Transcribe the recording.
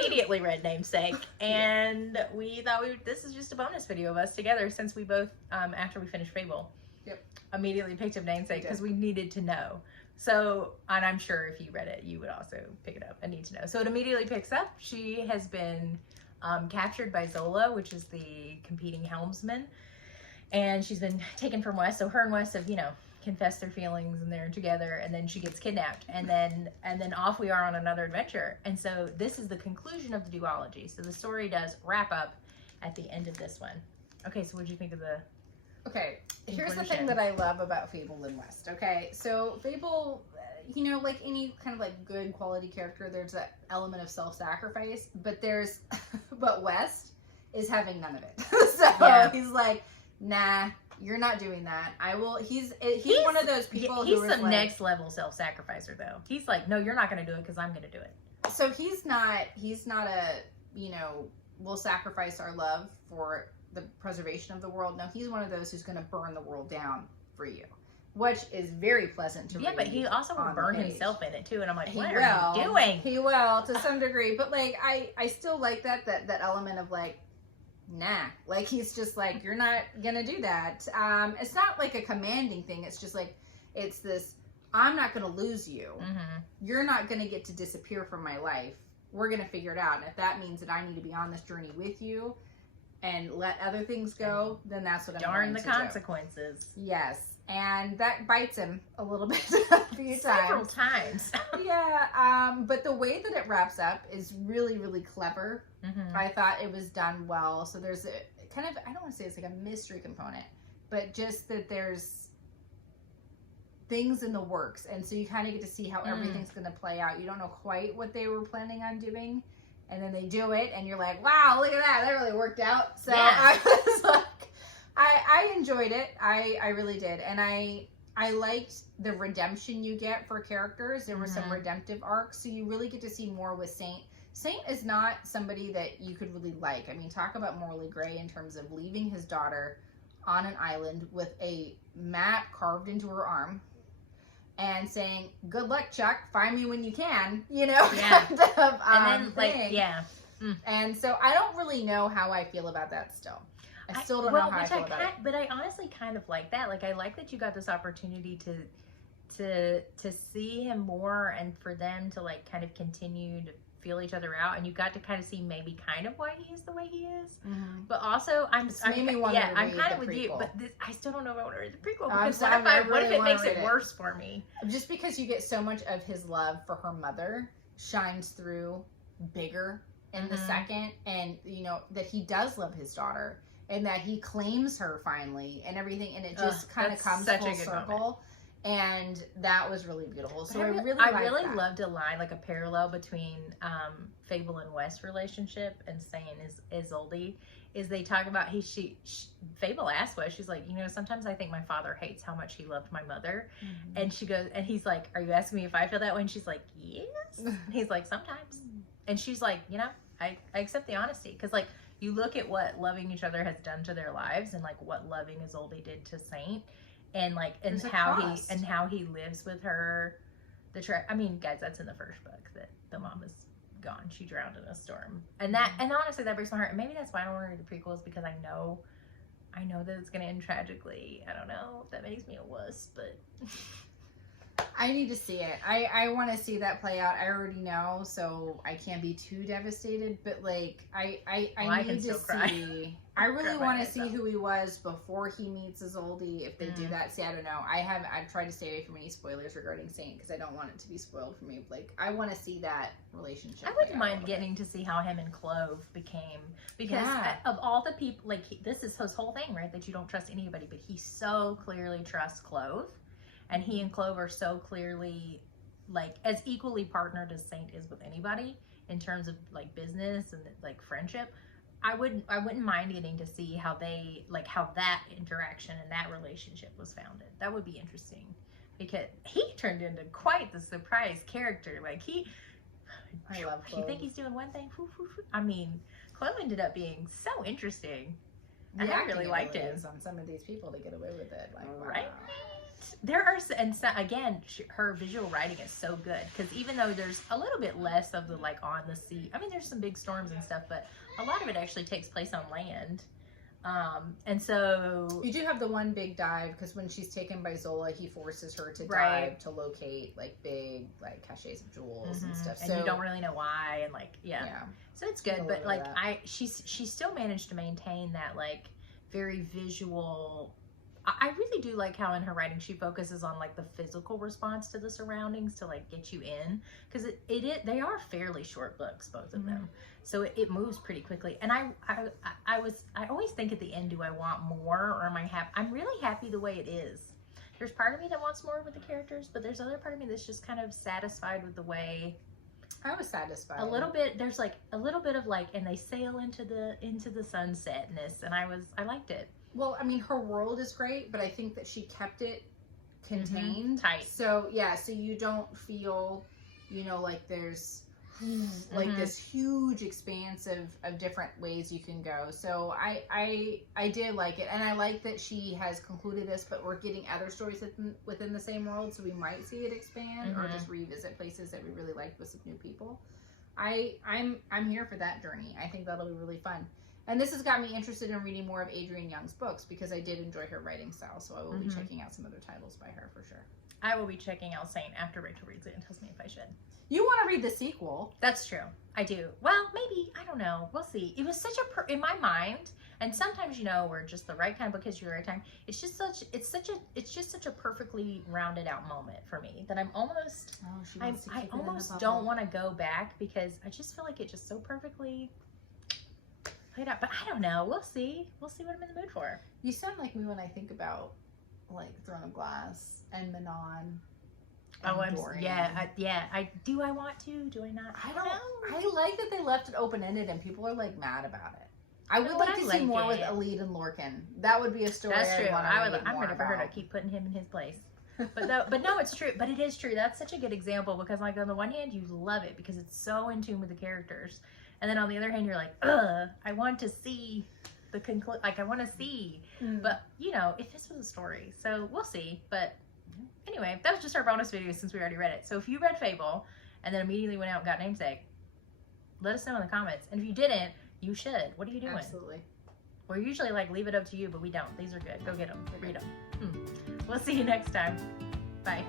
immediately read Namesake, and we thought this is just a bonus video of us together, since we both, after we finished Fable, immediately picked up Namesake because we needed to know. So, and I'm sure if you read it, you would also pick it up and need to know. So it immediately picks up. She has been captured by Zola, which is the competing helmsman, and she's been taken from West. So her and West have, you know, confessed their feelings, and they're together, and then she gets kidnapped, and then off we are on another adventure. And so this is the conclusion of the duology. So the story does wrap up at the end of this one. Okay, so what do you think of the here's the thing that I love about Fable and West. Okay, so Fable, you know, like any kind of like good quality character, there's that element of self-sacrifice, but but West is having none of it. So he's like, nah, you're not doing that. He's one of those people he's who is some like, next level self-sacrificer though. He's like, no, you're not going to do it because I'm going to do it. So he's not a, you know, we'll sacrifice our love for the preservation of the world. No, he's one of those who's going to burn the world down for you, which is very pleasant to read. Yeah, but he also will burn himself in it too, and I'm like, what are you doing? He will, to some degree, but like I still like that element of like, nah, like he's just like, you're not gonna do that. It's not like a commanding thing. It's just like, it's this, I'm not gonna lose you. You're not gonna get to disappear from my life. We're gonna figure it out, and if that means that I need to be on this journey with you and let other things go, then that's what I'm going to do. Darn the consequences. Yes, and that bites him a little bit a few Several times. Yeah, but the way that it wraps up is really, really clever. I thought it was done well. So there's a kind of, I don't want to say it's like a mystery component, but just that there's things in the works. And so you kind of get to see how everything's going to play out. You don't know quite what they were planning on doing. And then they do it, and you're like, wow, look at that. That really worked out. So I was like, I enjoyed it. I really did. And I liked the redemption you get for characters. There were some redemptive arcs. So you really get to see more with Saint. Saint is not somebody that you could really like. I mean, talk about morally gray in terms of leaving his daughter on an island with a map carved into her arm and saying, good luck, Chuck, find me when you can, you know, kind of and then, thing. And so I don't really know how I feel about that still. I still don't know how I feel about it. But I honestly kind of like that. Like, I like that you got this opportunity to see him more, and for them to like kind of continue to feel each other out, and you got to kind of see maybe kind of why he is the way he is. But also I'm kind of with you, but I still don't know if I want to read the prequel, because what if it makes it worse for me? Just because you get so much of his love for her mother shines through bigger in the second, and you know that he does love his daughter, and that he claims her finally, and everything, and it just kind of comes full circle. Moment. And that was really beautiful. So I really loved a line, like a parallel between Fable and West's relationship and Saint Isolde, is they talk about Fable asked West, she's like, you know, sometimes I think my father hates how much he loved my mother. And she goes, and he's like, are you asking me if I feel that way? And she's like, yes. And he's like, sometimes. And she's like, you know, I accept the honesty, because like you look at what loving each other has done to their lives, and like what loving Isolde did to Saint. And like, and how he lives with her. I mean, guys, that's in the first book, that the mom is gone. She drowned in a storm, and honestly, that breaks my heart. And maybe that's why I don't want to read the prequels, because I know that it's going to end tragically. I don't know if that makes me a wuss, but I need to see it. I want to see that play out. I already know, so I can't be too devastated. But like, I need to see. I really want to see who he was before he meets Isolde. If they do that, see, I don't know. I've tried to stay away from any spoilers regarding Saint, because I don't want it to be spoiled for me. Like, I want to see that relationship. I wouldn't mind getting to see how him and Clove became, because of all the people, like this is his whole thing, right? That you don't trust anybody, but he so clearly trusts Clove. And he and Clove are so clearly, like, as equally partnered as Saint is with anybody in terms of like business and like friendship. I wouldn't mind getting to see how that interaction and that relationship was founded. That would be interesting, because he turned into quite the surprise character. Like I love Clove. You think he's doing one thing? I mean, Clove ended up being so interesting. And I really liked him. On some of these people to get away with it, like, wow. Right? there are, and so, again, her visual writing is so good, because even though there's a little bit less of the like on the sea, I mean, there's some big storms and stuff, but a lot of it actually takes place on land. And so you do have the one big dive, because when she's taken by Zola, he forces her to dive to locate like big like caches of jewels and stuff. And you don't really know why, and like so it's good, but like she still managed to maintain that like very visual. I really do like how in her writing she focuses on like the physical response to the surroundings to like get you in, because they are fairly short books, both of them, so it moves pretty quickly. And I always think at the end, do I want more, or am I happy? I'm really happy the way it is. There's part of me that wants more with the characters, but there's other part of me that's just kind of satisfied with the way. I was satisfied a little bit. There's like a little bit of like, and they sail into the sunsetness, and I liked it. Well, I mean, her world is great, but I think that she kept it contained. Tight. So, so you don't feel, like there's like this huge expanse of different ways you can go. So I did like it. And I like that she has concluded this, but we're getting other stories within the same world. So we might see it expand or just revisit places that we really liked with some new people. I'm here for that journey. I think that'll be really fun. And this has got me interested in reading more of Adrienne Young's books, because I did enjoy her writing style. So I will be checking out some other titles by her for sure. I will be checking out Saint after Rachel reads it and tells me if I should. You want to read the sequel? That's true. I do. Well, maybe. I don't know. We'll see. It was such in my mind, and sometimes we're just the right kind of book hits you the right time. It's just such a perfectly rounded out moment for me that I'm almost I almost don't want to go back, because I just feel like it just so perfectly played out. But I don't know. We'll see. We'll see what I'm in the mood for. You sound like me when I think about like Throne of Glass and Manon. I do. I want to. Do I not? I don't know. I like that they left it open ended, and people are like mad about it. I would like to see more with Elide and Lorcan. That would be a story. That's true. I'm ready for her to keep putting him in his place. But no, it's true. But it is true. That's such a good example, because like on the one hand you love it because it's so in tune with the characters, and then on the other hand you're like, I want to see the conclusion. Like I want to see, but if this was a story, so we'll see. But anyway, that was just our bonus video since we already read it. So if you read Fable and then immediately went out and got Namesake, let us know in the comments. And if you didn't, you should. What are you doing? Absolutely. We're usually like leave it up to you, but we don't. These are good. Go get them. Read them. We'll see you next time. Bye.